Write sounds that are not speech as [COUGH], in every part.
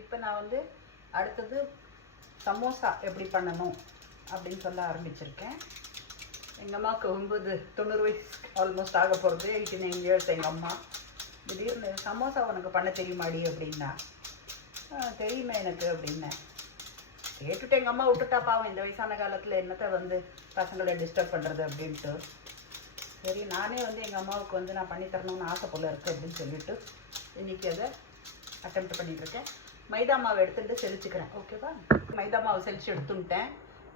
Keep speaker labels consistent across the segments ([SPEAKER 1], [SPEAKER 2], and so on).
[SPEAKER 1] இப்போ நான் வந்து அடுத்தது சமோசா எப்படி பண்ணணும் அப்படின்னு சொல்ல ஆரம்பிச்சிருக்கேன். எங்கள் அம்மாவுக்கு ஒன்பது தொண்ணூறு வயசு ஆல்மோஸ்ட் ஆக போகிறது எயிட்டி நைன் இயர்ஸ் எங்கள் அம்மா. திடீர்னு சமோசா உனக்கு பண்ண தெரியுமாடி அப்படின்னா தெரியுமே எனக்கு அப்படின்னேன் கேட்டுட்டு எங்கள் அம்மா விட்டுட்டா பாவம் இந்த வயசான காலத்தில் என்னத்தை வந்து பசங்களை டிஸ்டர்ப் பண்ணுறது அப்படின்ட்டு. சரி நானே வந்து எங்கள் அம்மாவுக்கு வந்து நான் பண்ணி தரணும்னு ஆசை போல இருக்குது அப்படின்னு சொல்லிட்டு இன்னைக்கு அதை அட்டம் பண்ணிகிட்ருக்கேன் மைதா மாவு எடுத்துட்டு செலிச்சுக்கிறேன் ஓகேவா மைதா மாவு செலிச்சு எடுத்துட்டேன்.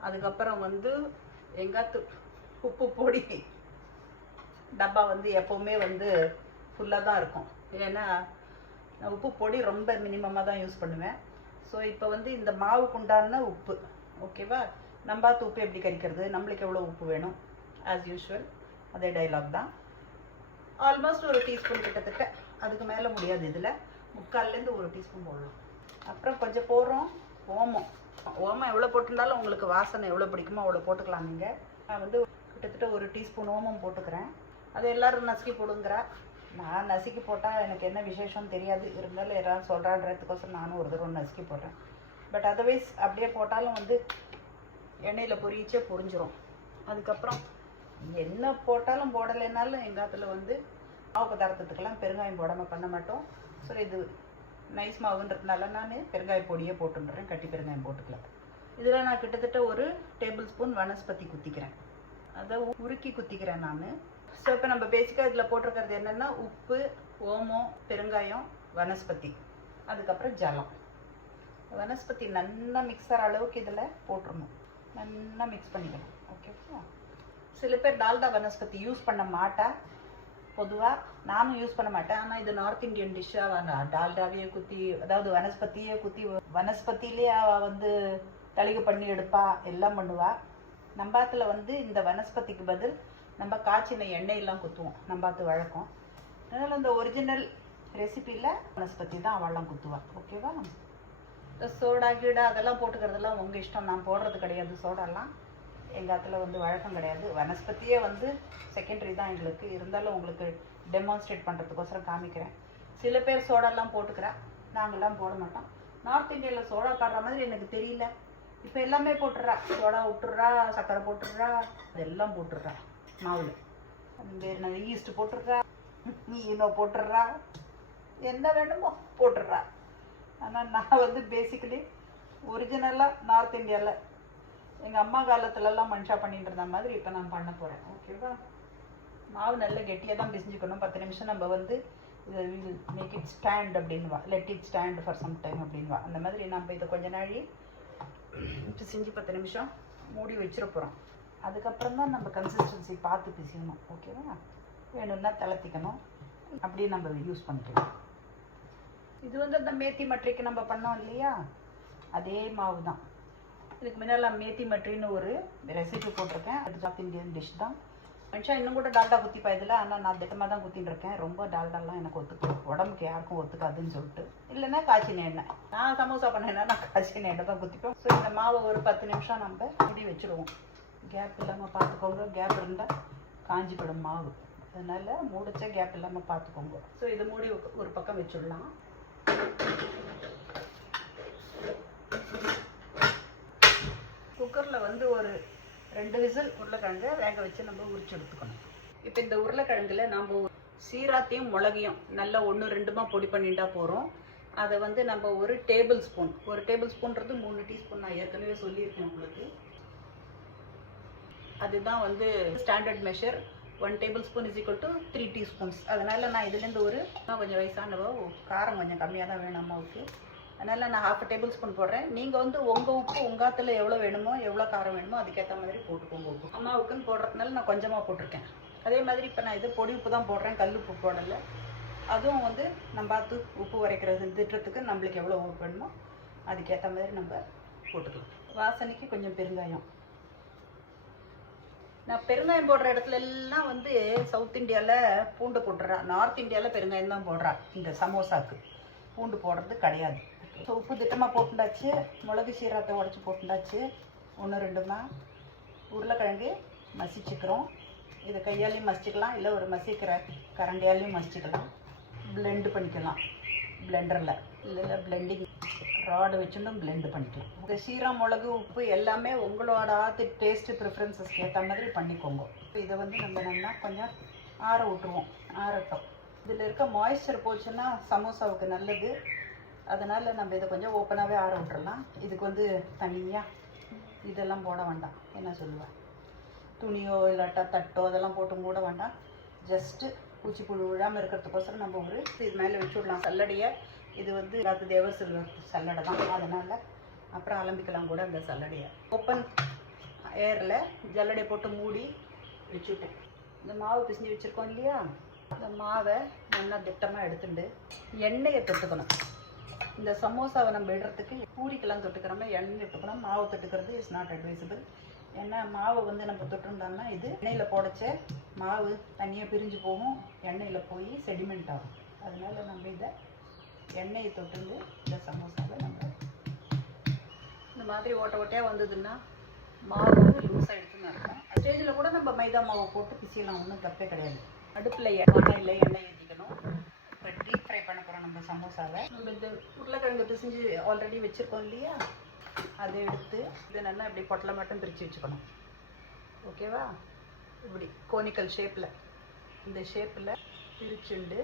[SPEAKER 1] அதுக்கப்புறம் வந்து எங்காத்து உப்பு பொடி. டப்பா வந்து எப்போவுமே வந்து ஃபுல்லாக தான் இருக்கும். ஏன்னா நான் உப்பு பொடி ரொம்ப மினிமமாக தான் யூஸ் பண்ணுவேன். ஸோ இப்போ வந்து இந்த மாவுக்கு உண்டான உப்பு ஓகேவா நம்பாத்து உப்பு எப்படி கறிக்கிறது? நம்மளுக்கு எவ்வளோ உப்பு வேணும்? ஆஸ் யூஷுவல் அதே டைலாக் தான். ஆல்மோஸ்ட் ஒரு டீஸ்பூன் கிட்டத்தட்ட. அதுக்கு மேலே முடியாது இதில். முக்கால்லேருந்து ஒரு டீஸ்பூன் போடலாம். அப்புறம் கொஞ்சம் போடுறோம். ஓமம். ஓமம் எவ்வளோ போட்டிருந்தாலும் உங்களுக்கு வாசனை எவ்வளோ பிடிக்குமோ அவ்வளோ போட்டுக்கலாம் நீங்கள் நான் வந்து கிட்டத்தட்ட ஒரு டீஸ்பூன் ஓமம் போட்டுக்கிறேன். அது எல்லாரும் நசுக்கி போடுங்கிறா நான் நசுக்கி போட்டால் எனக்கு என்ன விசேஷம் தெரியாது. இருந்தாலும் யாராவது சொல்கிறான்றதுக்கோசரம் நானும் ஒரு தடவை நசுக்கி போடுறேன். பட் அதர்வைஸ் அப்படியே போட்டாலும் வந்து எண்ணெயில் பொரிச்சே பொரிஞ்சிரும். அதுக்கப்புறம் என்ன போட்டாலும் போடலைனாலும் எங்கள் ஆத்துல வந்து மாவு பதார்த்தத்துக்கெல்லாம் பெருங்காயம் போடாமல் பண்ண மாட்டோம். ஸோ இது நைஸ் மாவுன்றதுனால நான் பெருங்காய பொடியே போட்டுன்றேன் கட்டி பெருங்காயம் போட்டுக்கலாம் இதில் நான் கிட்டத்தட்ட ஒரு டேபிள் ஸ்பூன் வனஸ்பதி குத்திக்கிறேன். அதை உருக்கி குத்திக்கிறேன் நான். ஸோ இப்போ நம்ம பேசிக்காக இதில் போட்டிருக்கிறது என்னென்னா உப்பு ஓமம் பெருங்காயம் வனஸ்பதி அதுக்கப்புறம் ஜலம். வனஸ்பதி நல்லா மிக்சர் அளவுக்கு இதில் போட்டுருணும் நல்லா மிக்ஸ் பண்ணிக்கணும். ஓகேவா சில பேர் டால்டா வனஸ்பதி யூஸ் பண்ண மாட்டா. பொதுவாக நானும் யூஸ் பண்ண மாட்டேன். ஆனால் இது நார்த் இந்தியன் டிஷ்ஷாக டால்டாவையே குத்தி அதாவது வனஸ்பதியே குத்தி வனஸ்பத்திலே அவ வந்து தளிகை பண்ணி எடுப்பா எல்லாம் பண்ணுவா. நம்பாத்துல வந்து இந்த வனஸ்பதிக்கு பதில் நம்ம காய்ச்சின எண்ணெயெல்லாம் குத்துவோம். நம்பாத்து வழக்கம். அதனால் இந்த ஒரிஜினல் ரெசிபியில் வனஸ்பதி தான் அவள்லாம் குத்துவா. ஓகேவா இந்த சோடா கீடா அதெல்லாம் போட்டுக்கிறதெல்லாம் உங்கள் இஷ்டம். நான் போடுறது கிடையாது. சோடாலாம் எங்கள் ஆத்துல வந்து வழக்கம் கிடையாது. வனஸ்பதியே வந்து செகண்டரி தான் எங்களுக்கு. இருந்தாலும் உங்களுக்கு டெமான்ஸ்ட்ரேட் பண்ணுறதுக்கோசரம் காமிக்கிறேன். சில பேர் சோடாலாம் போட்டுக்கிறா. நாங்கள்லாம் போட மாட்டோம். நார்த் இந்தியாவில் சோடா பாடுற மாதிரி எனக்கு தெரியல. இப்போ எல்லாமே போட்டுடுறா சோடா விட்டுடுறா சர்க்கரை போட்டுடுறா இதெல்லாம் போட்டுடுறா மாவில். வேறு ஈஸ்ட் போட்டுடுறா ஈனோ போட்டுடுறா என்ன வேணுமோ போட்டுடுறா ஆனால் நான் வந்து பேசிக்கலி ஒரிஜினலாக நார்த் இந்தியாவில் எங்கள் அம்மா காலத்துலலாம் மனுஷா பண்ணிட்டு இருந்த மாதிரி இப்போ நான் பண்ண போகிறேன் ஓகேவா மாவு நல்ல கெட்டியாக தான் பிசிஞ்சுக்கணும். பத்து நிமிஷம் நம்ம வந்து make it stand அப்படின்வா let it stand for some time அப்படின்வா அந்த மாதிரி நம்ம இதை கொஞ்ச நாள் பிசிஞ்சு பத்து நிமிஷம் மூடி வச்சிட போகிறோம் அதுக்கப்புறம் தான் நம்ம கன்சிஸ்டன்சி பார்த்து பிசியணும். ஓகேவா வேணும்னா தளர்த்திக்கணும். அப்படியே நம்ம யூஸ் பண்ணிக்கலாம். இது வந்து அந்த மேத்தி மட்டைக்கு நம்ம பண்ணோம் இல்லையா? அதே மாவு தான். இதுக்கு முன்னால் மேத்தி மட்டின்னு ஒரு ரெசிபி போட்டிருக்கேன். அது சாத் இந்தியன் டிஷ் தான். மனுஷா இன்னும் கூட டால்டா குத்திப்பா இதில் ஆனால் நான் திட்டமாக தான் குத்தின்னு இருக்கேன். ரொம்ப டால்டாலாம் எனக்கு ஒத்துக்கும் உடம்புக்கு யாருக்கும் ஒத்துக்காதுன்னு சொல்லிட்டு. இல்லைன்னா காய்ச்சின எண்ணெய். நான் சமோசா பண்ணேன்னா நான் காய்ச்சின எண்ணெய் தான் குத்திப்போம் ஸோ இந்த மாவை ஒரு பத்து நிமிஷம் நம்ம முடி வச்சுருவோம். கேப் இல்லாமல் பார்த்துக்கோங்க. கேப் இருந்தால் காஞ்சி போடும் மாவு. அதனால மூடிச்ச கேப் இல்லாமல் பார்த்துக்கோங்க. ஸோ இது மூடி ஒரு- ஒரு பக்கம் வச்சுடலாம். குக்கரில் வந்து ஒரு ரெண்டு விசில் உருளைக்கிழங்க வேக வச்சு நம்ம உரிச்சு எடுத்துக்கணும். இப்போ இந்த உருளைக்கிழங்குல நம்ம சீராத்தையும் மிளகையும் நல்லா ஒன்று ரெண்டுமா பொடி பண்ணிட்டா போகிறோம் அதை வந்து நம்ம ஒரு டேபிள் ஸ்பூன் ஒரு டேபிள் ஸ்பூன்றது மூணு டீஸ்பூன் நான் ஏற்கனவே சொல்லியிருக்கேன் உங்களுக்கு. அதுதான் வந்து standard measure one tablespoon is equal to three teaspoons அதனால் நான் இதுலேருந்து ஒரு கொஞ்சம் வயசானவோ காரம் கொஞ்சம் கம்மியாக தான் வேணும் அம்மாவுக்கு. அதனால் நான் ஹாஃப் டேபிள் ஸ்பூன் போடுறேன். நீங்கள் வந்து உங்கள் உப்பு உங்காத்தில் எவ்வளோ வேணுமோ எவ்வளோ காரம் வேணுமோ அதுக்கேற்ற மாதிரி போட்டுக்கோங்க. உப்பு அம்மாவுக்குன்னு போடுறதுனால நான் கொஞ்சமாக போட்டிருக்கேன். அதே மாதிரி இப்போ நான் இது பொடி உப்பு தான் போடுறேன். கல் உப்பு போடலை. அதுவும் வந்து நம்ம பார்த்து உப்பு உரைக்கிறது திட்டுறதுக்கு நம்மளுக்கு எவ்வளோ உப்பு வேணுமோ அதுக்கேற்ற மாதிரி நம்ம போட்டுக்கலாம். வாசனைக்கு கொஞ்சம் பெருங்காயம். நான் பெருங்காயம் போடுற இடத்துல எல்லாம் வந்து சவுத் இந்தியாவில் பூண்டு போட்டுறா. நார்த் இந்தியாவில் பெருங்காயம் தான் போடுறா. இந்த சமோசாக்கு. பூண்டு போடுறது கிடையாது. ஸோ உப்பு திட்டமாக போட்டுண்டாச்சு. மிளகு சீரகத்தை உடச்சி போட்டுண்டாச்சு. ஒன்று ரெண்டுமா உருளைக்கிழங்கு மசிச்சுக்கிறோம். இதை கையாலையும் மசிச்சுக்கலாம். இல்லை ஒரு மசிக்கிற கரண்டியாலையும் மசிச்சுக்கலாம். பிளெண்டு பண்ணிக்கலாம். பிளெண்டரில் இல்லை பிளெண்டிங் ராடு வச்சுட்டும் பிளெண்டு பண்ணிக்கலாம். இந்த சீரா மிளகு உப்பு எல்லாமே உங்களோட ஆத்து டேஸ்ட்டு ப்ரிஃபரன்சஸ்க்கு ஏற்ற மாதிரி பண்ணிக்கோங்க. இதை வந்து நம்ம நல்லா கொஞ்சம் ஆற விட்டுருவோம். ஆறட்டும். இதில் இருக்க மாய்ஸ்சர் போச்சுன்னா சமோசாவுக்கு நல்லது. அதனால் நம்ம இதை கொஞ்சம் ஓப்பனாகவே ஆற விட்டுறலாம். இதுக்கு வந்து தனியாக இதெல்லாம் போட வேண்டாம். என்ன சொல்லுவேன் துணியோ இல்லாட்டா தட்டோ அதெல்லாம் போட்டு மூட வேண்டாம். ஜஸ்ட்டு பூச்சி புழு விழாமல் இருக்கிறதுக்கோசரம் நம்ம ஒரு இது மேலே வச்சு விடலாம். சல்லடையை இது வந்து ராத்து தேவர் சில்வர் சல்லடை தான். அதனால் அப்புறம் ஆரம்பிக்கலாம் கூட அந்த சல்லடையை. ஓப்பன் ஏரில் ஜல்லடை போட்டு மூடி வச்சுட்டேன் இந்த மாவு பிசைஞ்சு வச்சுருக்கோம் இல்லையா? இந்த மாவை நல்லா திட்டமாக எடுத்துட்டு எண்ணெயை தொட்டுக்கணும். இந்த சமோசாவை நம்ம இடுறதுக்கு பூரிக்கெல்லாம் தொட்டுக்கிறோமே எண்ணெய் தொட்டுக்கிறோம் மாவு தொட்டுக்கிறது இஸ் நாட் அட்வைசபிள் ஏன்னா மாவை வந்து நம்ம தொட்டுருந்தோம்னா இது எண்ணெயில் போடச்ச மாவு தனியாக பிரிஞ்சு போகும். எண்ணெயில் போய் செடிமெண்ட் ஆகும். அதனால நம்ம இதை எண்ணெயை தொட்டுந்து இந்த சமோசாவை நம்ம இந்த மாதிரி ஓட்ட ஓட்டையாக வந்ததுன்னா மாவு லூஸாக எடுத்துன்னு இருக்கும் ஸ்டேஜில் கூட நம்ம மைதா மாவு போட்டு பிசியெல்லாம் ஒன்றும் தப்பே கிடையாது. அடுப்பில் எண்ணெய் ஊற்றிக்கணும் எண்ணெய் டீப் பண்ண போகிறோம் நம்ம சமோசாவை. நம்ம இந்த உருளைக்கிழங்கு பிசிஞ்சு ஆல்ரெடி வச்சுருக்கோம் இல்லையா? அதை எடுத்து இதை நல்லா இப்படி பொட்டலை மட்டும் பிரித்து வச்சுக்கணும். ஓகேவா இப்படி கோனிக்கல் ஷேப்பில் இந்த ஷேப்பில் பிரிச்சுண்டு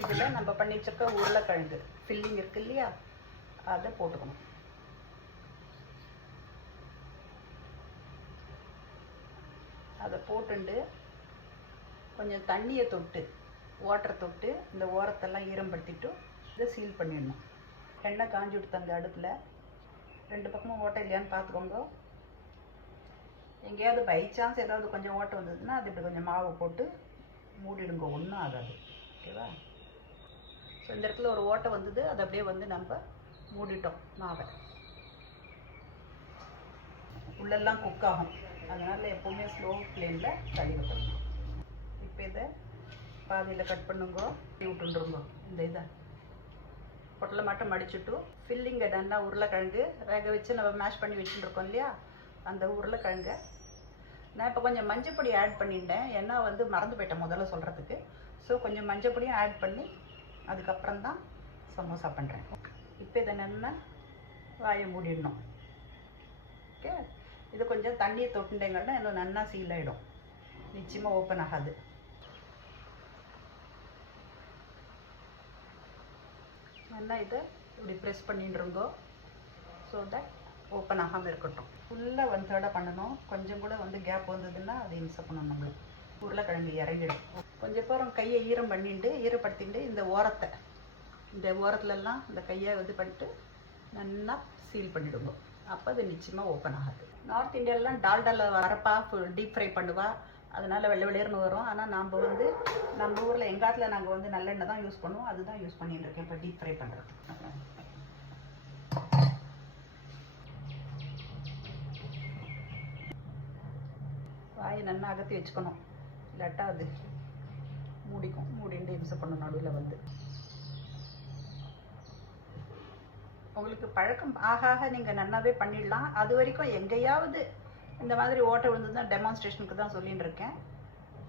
[SPEAKER 1] இதில் நம்ம பண்ணி வச்சிருக்க உருளைக்கிழங்கு. ஃபில்லிங் இருக்கு இல்லையா? அதை போட்டுக்கணும். அதை போட்டுண்டு கொஞ்சம் தண்ணியை தொட்டு வாட்டர் தொட்டு இந்த ஓரத்தெல்லாம் ஈரம்படுத்திட்டு இதை சீல் பண்ணிடணும். எண்ணெய் காஞ்சி விடுத்தாங்க அடுப்பில். ரெண்டு பக்கமும் ஓட்டை இல்லையான்னு பார்த்துக்கோங்க. எங்கேயாவது பை சான்ஸ் ஏதாவது கொஞ்சம் ஓட்டை வந்ததுன்னா அது இப்படி கொஞ்சம் மாவு போட்டு மூடிடுங்க. ஒன்றும் ஆகாது. ஓகேவா? ஸோ இந்த இடத்துல ஒரு ஓட்டை வந்தது. அதை அப்படியே வந்து நம்ம மூடிட்டோம் மாவை. உள்ளெல்லாம் குக் ஆகும். அதனால் எப்போவுமே ஸ்லோ ஃப்ளேமில் தள்ளி வைக்கணும். இப்போ இதை பாதியில் கட் பண்ணுங்க. விட்டுருங்க இந்த இதை. பொட்டலை மட்டும் மடிச்சுட்டு ஃபில்லிங்கை நல்லா உருளைக்கிழங்கு வேக வச்சு நம்ம மேஷ் பண்ணி வச்சுட்டுருக்கோம் இல்லையா? அந்த உருளைக்கிழங்கை. நான் இப்போ கொஞ்சம் மஞ்சப்பொடி ஆட் பண்ணிட்டேன் ஏன்னா வந்து மறந்து போயிட்டேன் முதல்ல சொல்கிறதுக்கு ஸோ கொஞ்சம் மஞ்சப்பொடியும் ஆட் பண்ணி அதுக்கப்புறம் தான் சமோசா பண்ணுறேன் இப்போ இதை நல்லா வாயை மூடிடணும். ஓகே இது கொஞ்சம் தண்ணியை தொட்டுட்டேங்கன்னா இன்னும் நல்லா சீல் ஆகிடும் நிச்சயமாக ஓப்பன் ஆகாது. நல்லா இதை இப்படி ப்ரெஸ் பண்ணிட்டுருங்கோ. ஸோ தட் ஓப்பன் ஆகாமல் இருக்கட்டும். ஃபுல்லாக ஒன் தேர்டாக பண்ணணும். கொஞ்சம் கூட வந்து கேப் வந்ததுன்னா அது இன்சப் பண்ணணும் நம்மளுக்கு உருளைக்கிழங்கு இறங்கிடும். கொஞ்சம் பேரும் கையை ஈரம் பண்ணிட்டு ஈரப்படுத்திட்டு இந்த ஓரத்தை. இந்த ஓரத்துலலாம் இந்த கையை இது பண்ணிட்டு நல்லா சீல் பண்ணிவிடுவோம் அப்போ அது நிச்சயமாக ஓப்பன் ஆகாது. நார்த் இந்தியாவிலலாம் டால்டாவில் வரப்பா டீப் ஃப்ரை பண்ணுவாள் அதனால் வெள்ளை வெளியர்னு வரும் ஆனால் நம்ம வந்து நம்ம ஊரில் எங்காத்தில் நாங்கள் வந்து நல்லெண்ணெய் தான் யூஸ் பண்ணுவோம். அதுதான் யூஸ் பண்ணிட்டு இருக்கேன். இப்போ டீப் ஃப்ரை பண்ணுறது வாயை நல்லா அகத்தி வச்சுக்கணும். இல்லாட்டா அது மூடிக்கும். மூடிண்டு இம்சை பண்ணும் நடுவில் வந்து. உங்களுக்கு பழக்கம் ஆக ஆக நீங்கள் நல்லாவே பண்ணிடலாம். அது வரைக்கும் எங்கேயாவது இந்த மாதிரி ஓட்டை விழுந்து தான் டெமான்ஸ்ட்ரேஷனுக்கு தான் சொல்லின்னு இருக்கேன்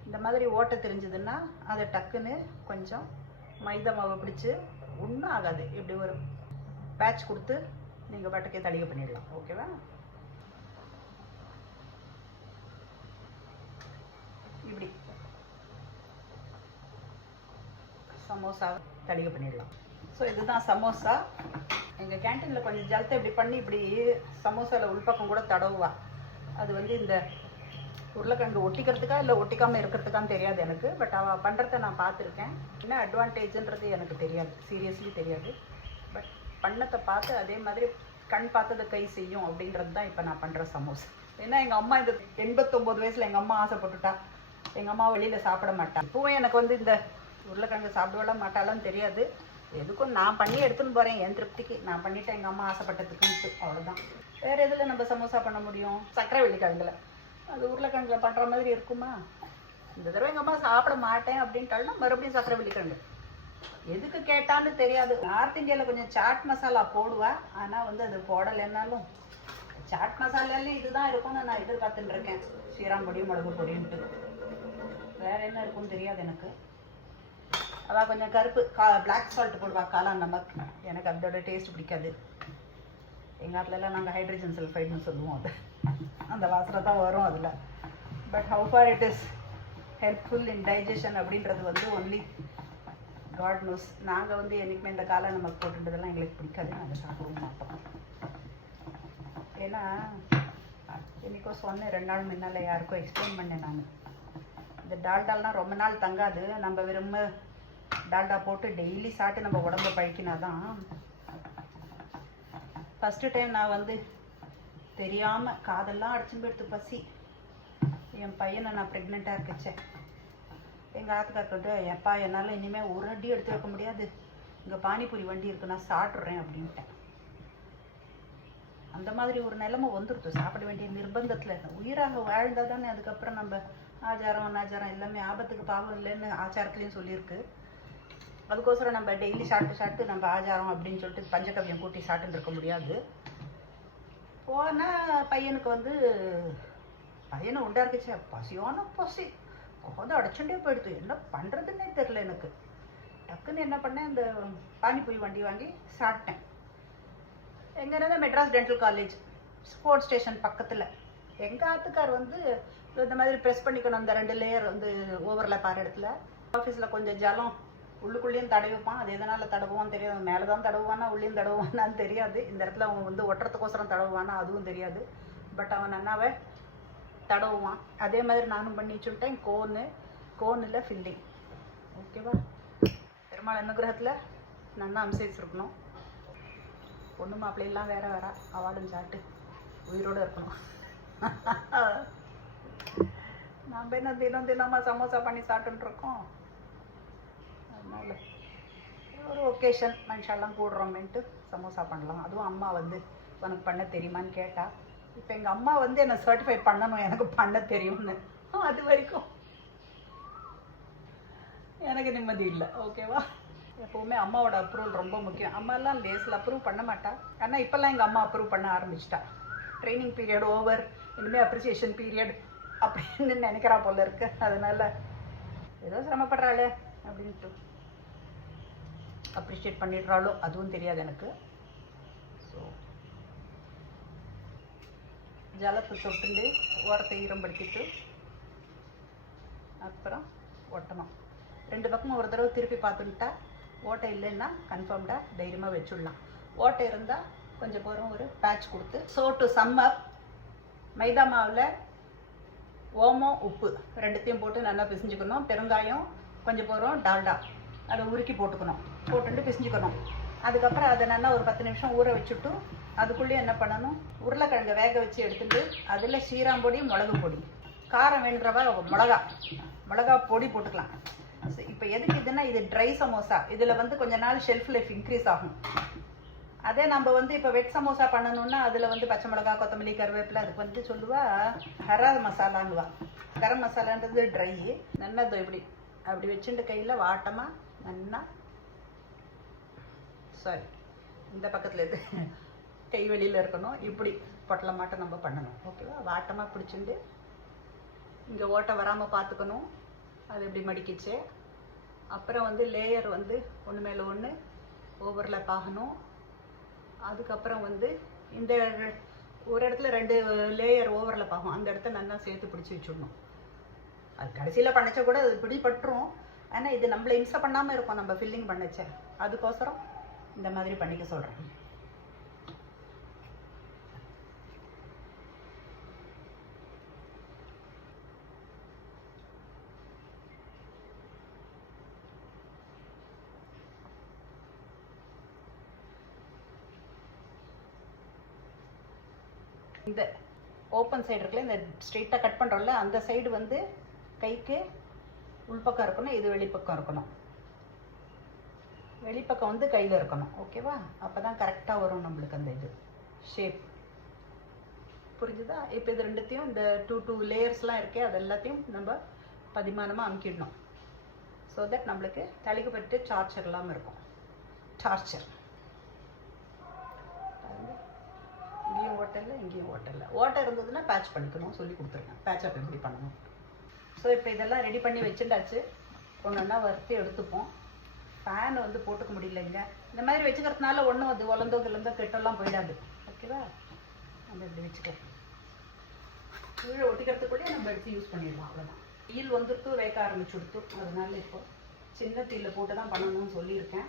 [SPEAKER 1] இந்த மாதிரி ஓட்டை தெரிஞ்சதுன்னா அதை டக்குன்னு கொஞ்சம் மைதா மாவை பிடிச்சி ஒன்றும் ஆகாது. இப்படி ஒரு பேட்ச் கொடுத்து நீங்கள் பாட்டுக்கே தடிக பண்ணிடலாம். ஓகேவா இப்படி. சமோசா தடிக பண்ணிடலாம். ஸோ இதுதான் சமோசா. எங்கள் கேன்டீனில் கொஞ்சம் ஜலத்தை இப்படி பண்ணி இப்படி சமோசாவில் உள்பக்கம் கூட தடவுவா. அது வந்து இந்த உருளைக்கிழங்கு ஒட்டிக்கிறதுக்கா இல்லை ஒட்டிக்காமல் இருக்கிறதுக்கான்னு தெரியாது எனக்கு. பட் அவள் பண்ணுறத நான் பார்த்துருக்கேன். என்ன அட்வான்டேஜ்ன்றது எனக்கு தெரியாது. சீரியஸ்லி தெரியாது. பட் பண்ணத்தை பார்த்து அதே மாதிரி கண் பார்த்ததை கை செய்யும் அப்படின்றது தான் இப்போ நான் பண்ணுற சமோசா. ஏன்னா எங்கள் அம்மா இந்த எண்பத்தொம்போது வயசில் எங்கள் அம்மா ஆசைப்பட்டுட்டா. எங்கள் அம்மா வெளியில் சாப்பிட மாட்டான் இப்போவும் எனக்கு வந்து இந்த உருளைக்கிழங்கு சாப்பிடலாம் மாட்டாலும் தெரியாது. எதுக்கும் நான் பண்ணி எடுத்துன்னு போகிறேன் என் திருப்திக்கு. நான் பண்ணிட்டேன் எங்கள் அம்மா ஆசைப்பட்டதுக்குன்ட்டு. அவ்வளோதான் வேறு எதில் நம்ம சமோசா பண்ண முடியும்? சக்கரை வெள்ளிக்கிழங்குல. அது உருளைக்கிழங்குல பண்ணுற மாதிரி இருக்குமா? இந்த தடவை எங்கள் அம்மா சாப்பிட மாட்டேன் அப்படின்ட்டாலும் மறுபடியும் சக்கரை வெள்ளிக்கிழங்கு. எதுக்கு கேட்டான்னு தெரியாது. நார்த் இந்தியாவில் கொஞ்சம் சாட் மசாலா போடுவா. ஆனால் வந்து அது போடலைன்னாலும் சாட் மசாலாலே இதுதான் இருக்கும்னு நான் எதிர்பார்த்துட்டு இருக்கேன். சீராம் பொடி மிளகு பொடின்ட்டு. வேற என்ன இருக்கும்னு தெரியாது எனக்கு. அவள் கொஞ்சம் கருப்பு கா பிளாக் சால்ட் போடுவா காளான் நமக்கு எனக்கு அதோட டேஸ்ட் பிடிக்காது. எங்கள் ஆட்டிலலாம் நாங்கள் ஹைட்ரஜன் சல்ஃபைட்னு சொல்லுவோம் அது. அந்த வாசனை தான் வரும் அதில். But how far it is helpful in digestion அப்படின்றது வந்து ஒன்லி காட் நோஸ் நாங்கள் வந்து என்றைக்குமே இந்த காளான் நமக்கு போட்டுன்றதெல்லாம் எங்களுக்கு பிடிக்காது. நாங்கள் சாப்பிடவும் மாட்டோம். ஏன்னா என்றைக்கோ சொன்னேன் ரெண்டு நாள் முன்னால் யாருக்கோ எக்ஸ்பிளைன் பண்ணேன் நான். இந்த டால்டாலாம் ரொம்ப நாள் தங்காது. நம்ம விரும்ப டால்டா போட்டு டெய்லி சாப்பிட்டு நம்ம உடம்ப பழக்கினாதான் ஃபஸ்ட்டு டைம் நான் வந்து தெரியாமல் காதெல்லாம் அடிச்சுன்னு போயிடுத்து பசி. என் பையனை நான் ப்ரெக்னெண்ட்டாக இருக்கச்சேன். எங்கள் ஆத்துக்கார்கிட்ட எப்பா என்னால் இனிமேல் ஒரு அடி எடுத்து வைக்க முடியாது. இங்கே பானிபூரி வண்டி இருக்கு நான் சாப்பிட்றேன் அப்படின்ட்டேன். அந்த மாதிரி ஒரு நிலைமை வந்துடுது சாப்பிட வேண்டிய நிர்பந்தத்தில் உயிராக வாழ்ந்தால் தானே அதுக்கப்புறம் நம்ம ஆச்சாரம் அனாச்சாரம் எல்லாமே ஆபத்துக்கு பாவம் இல்லைன்னு ஆச்சாரத்துலேயும் சொல்லியிருக்கு. அதுக்கோசரம் நம்ம டெய்லி சாப்பிட்டு சாப்பிட்டு நம்ம ஆச்சாரம் அப்படின்னு சொல்லிட்டு பஞ்சகவியம் கூட்டி சாப்பிட்டுட்டு இருக்க முடியாது. போனால் பையனுக்கு வந்து பையனை உண்டா இருக்குச்சே பசியான பசி. கோதை அடைச்சுட்டே போயிடுது. என்ன பண்ணுறதுன்னே தெரில எனக்கு. டக்குன்னு என்ன பண்ணேன் இந்த பானிபூரி வண்டி வாங்கி சாப்பிட்டேன். எங்கன்னா Madras dental college sports station பக்கத்தில். எங்கள் ஆத்துக்கார் வந்து இந்த மாதிரி ப்ரெஸ் பண்ணிக்கணும் அந்த ரெண்டு லேயர் வந்து ஓவரில் பாரு இடத்துல. ஆஃபீஸில் கொஞ்சம் ஜலம் உள்ளுக்குள்ளேயும் தடவிப்பான். அது எதனால் தடவுவான்னு தெரியாது. மேலே தான் தடவுவானா உள்ளேயும் தடவுவானான்னு தெரியாது. இந்த இடத்துல அவன் வந்து ஒட்டுறதுக்கோசரம் தடவுவானா அதுவும் தெரியாது. பட் அவன் நன்னாவே தடவுவான். அதே மாதிரி நானும் பண்ணி வச்சுட்டேன் கோனு கோனில் ஃபில்லிங் ஓகேவா பெருமாள் அனுகிரகத்தில் நன்னா அனுசரிச்சிருக்கணும் பொண்ணு மாப்பிள்ளையெல்லாம் வேற வேற. அவார்டும் சாப்பிட்டு உயிரோடு இருக்கணும். [LAUGHS] நாம் என்ன தினம் தினமாக சமோசா பண்ணி சாப்பிட்டுருக்கோம் இருக்கோம்? அதனால் ஒரு ஒகேஷன் மனுஷெல்லாம் கூடுறோமேன்ட்டு சமோசா பண்ணலாம். அதுவும் அம்மா வந்து உனக்கு பண்ண தெரியுமான்னு கேட்டா இப்போ எங்கள் அம்மா வந்து என்னை சர்டிஃபை பண்ணணும். எனக்கு பண்ண தெரியும்னு. அது வரைக்கும். எனக்கு நிம்மதி இல்லை. ஓகேவா எப்போவுமே அம்மாவோட அப்ரூவல் ரொம்ப முக்கியம். அம்மாலாம் லேஸில் அப்ரூவ் பண்ண மாட்டா. ஆனால் இப்போல்லாம் எங்கள் அம்மா அப்ரூவ் பண்ண ஆரம்பிச்சிட்டா. ட்ரைனிங் பீரியட் ஓவர் இனிமேல் அப்ரிசியேஷன் பீரியட் அப்படின்னு நினைக்கிறா போல இருக்கு. அதனால ஏதோ சிரமப்படுறாளே அப்படின்ட்டு. அப்ரிஷியேட் பண்ணிடுறாளோ அதுவும் தெரியாது எனக்கு. ஸோ ஜலத்தை தொட்டுண்டு ஓரத்தை ஈரம்படுத்திட்டு அப்புறம் ஒட்டணும் ரெண்டு பக்கமும் ஒரு தடவை திருப்பி பார்த்துட்டா ஓட்டை இல்லைன்னா கன்ஃபார்ம்டாக தைரியமாக வச்சுடலாம். ஓட்டை இருந்தால் கொஞ்சம் பேரும் ஒரு பேட்ச் கொடுத்து. ஸோ டு சம்மர் மைதா மாவில் ஓமம் உப்பு ரெண்டுத்தையும் போட்டு நல்லா பிசைஞ்சுக்கணும். பெருங்காயம் கொஞ்சம் போகிறோம் டால்டா. அதை உருக்கி போட்டுக்கணும். போட்டுட்டு பிசைஞ்சுக்கணும். அதுக்கப்புறம் அதை நல்லா ஒரு பத்து நிமிஷம் ஊற வச்சுட்டு அதுக்குள்ளேயே என்ன பண்ணணும்? உருளைக்கிழங்க வேக வச்சு எடுத்துட்டு அதில் சீராம்பொடி மிளகு பொடி. காரம் வேணுங்கிறவ மிளகா. மிளகா பொடி போட்டுக்கலாம். இப்போ எதுக்கு இதுன்னா இது ட்ரை சமோசா. இதில் வந்து கொஞ்ச நாள் ஷெல்ஃப் லைஃப் இன்க்ரீஸ் ஆகும். அதே நம்ம வந்து இப்போ வெட் சமோசா பண்ணணும்னா அதில் வந்து பச்சை மிளகா கொத்தமல்லி கருவேப்பிலை அதுக்கு வந்து சொல்லுவா ஹரா மசாலான்னுவா. கரம் மசாலான்றது ட்ரை நல்லா இப்படி அப்படி வச்சுட்டு கையில் வாட்டமாக நல்லா சாரி இந்த பக்கத்தில் இருந்து கை வெளியில் இருக்கணும். இப்படி பொட்டலமாட்டம் நம்ம பண்ணணும். ஓகேவா வாட்டமாக பிடிச்சிண்டு இங்கே ஓட்டை வராமல் பார்த்துக்கணும். அது இப்படி மடிக்கிச்சு? அப்புறம் வந்து லேயர் வந்து ஒன்று மேலே ஒன்று ஓவரில் ஆகணும். அதுக்கப்புறம் வந்து இந்த ஒரு இடத்துல ரெண்டு லேயர் ஓவரில் ஆகும். அந்த இடத்த நல்லா சேர்த்து பிடிச்சி வச்சுடணும். அது கடைசியில் பண்ணச்ச கூட அது பிடிபட்டுரும். ஆனால் இது நம்மளை இம்சை பண்ணாமல் இருக்கும் நம்ம ஃபில்லிங் பண்ணச்ச. அதுக்கோசரம் இந்த மாதிரி பண்ணிக்க சொல்கிறேன் இந்த ஓப்பன் சைடு இருக்குல்ல இந்த ஸ்ட்ரெயிட்டாக கட் பண்ணுறோம்ல அந்த சைடு வந்து கைக்கு உள்பக்கம் இருக்கணும் இது வெளிப்பக்கம் இருக்கணும். வெளிப்பக்கம் வந்து கையில் இருக்கணும். ஓகேவா அப்போ தான் கரெக்டாக வரும் நம்மளுக்கு அந்த இது. ஷேப் புரிஞ்சுதா? இப்போ இது ரெண்டுத்தையும் இந்த டூ டூ லேயர்ஸ்லாம் இருக்கே அது எல்லாத்தையும் நம்ம பதிமானமாக அமுக்கிடணும். ஸோ தட் நம்மளுக்கு தலைக்குப்பட்டு சார்ஜர் இல்லாமல் இருக்கும். சார்ஜர் இங்கேயும் ஓட்டல இங்கேயும் ஓட்டல ஓட்டை இருந்ததுன்னா பேட்ச் பண்ணிக்கணும். சொல்லி கொடுத்துருக்கேன் பேட்ச் அப் எப்படி பண்ணணும்? ஸோ இப்போ இதெல்லாம் ரெடி பண்ணி வச்சுட்டாச்சு ஒன்று ஒன்றா வறுத்து எடுத்துப்போம். ஃபேன் வந்து போட்டுக்க முடியலைங்க. இந்த மாதிரி வச்சுக்கிறதுனால ஒன்றும் அது உலந்தோ கிளந்தோ கெட்டெல்லாம் போயிடாது. ஓகேவா? நம்ம இப்படி வச்சுக்கோ கீழே ஒட்டிக்கிறதுக்குள்ளேயே நம்ம எடுத்து யூஸ் பண்ணிடலாம். அவ்வளோதான் ஈல் வந்துட்டு வேக ஆரம்பிச்சுடுத்து. அதனால இப்போ சின்ன தீயில் போட்டு தான் பண்ணணும்னு சொல்லியிருக்கேன்.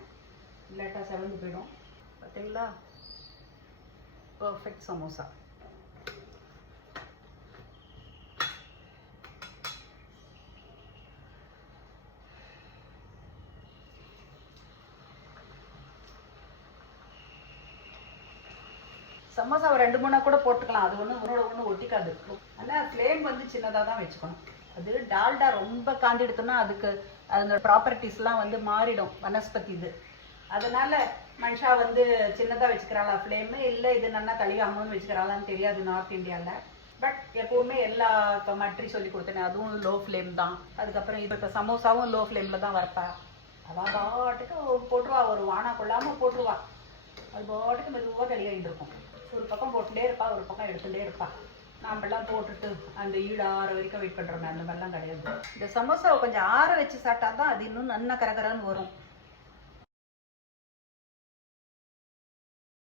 [SPEAKER 1] இல்லாட்டா செவந்து போயிடும். பார்த்தீங்களா? பர்ஃபெக்ட் சமோசா. சமோசா ரெண்டு மூணா கூட போட்டுக்கலாம். அது ஒன்றும் ஒன்னோட ஒன்று ஒட்டிக்காது. ஆனால் ஃப்ளேம் வந்து சின்னதாக தான் வச்சுக்கணும். அது டால்டா ரொம்ப காண்டி எடுத்தோம்னா அதுக்கு அதோட ப்ராப்பர்ட்டிஸ்லாம் வந்து மாறிடும். வனஸ்பதி இது. அதனால மனுஷா வந்து சின்னதாக வச்சுக்கிறாளா? ஃப்ளேமு இல்லை இது நல்லா கழிவாகணும்னு வச்சுக்கிறாளான்னு தெரியாது நார்த் இந்தியாவில் பட் எப்போவுமே எல்லா இப்போ மட்ரி சொல்லி கொடுத்தேனே அதுவும் லோ ஃப்ளேம் தான். அதுக்கப்புறம் இப்போ இப்போ சமோசாவும் லோ ஃப்ளேமில் தான் வரப்பா. அவள் பாட்டுக்கு போட்டுருவா. ஒரு வானா கொள்ளாமல் போட்டுருவா. அது பாட்டுக்கு மெதுவாக கழிவாகிட்டு இருக்கும் ஒரு பக்கம் போட்டுட்டே இருப்பா ஒரு பக்கம் எடுத்துகிட்டே இருப்பா. நாமெல்லாம் போட்டுட்டு அந்த ஈடு ஆற வரைக்கும் வெயிட் பண்ணுறோமே அந்த மாதிரிலாம் கிடையாது. இந்த சமோசாவை கொஞ்சம் ஆற வச்சு சாப்பிட்டா தான் அது இன்னும் நல்லா கரகரன்னு வரும்.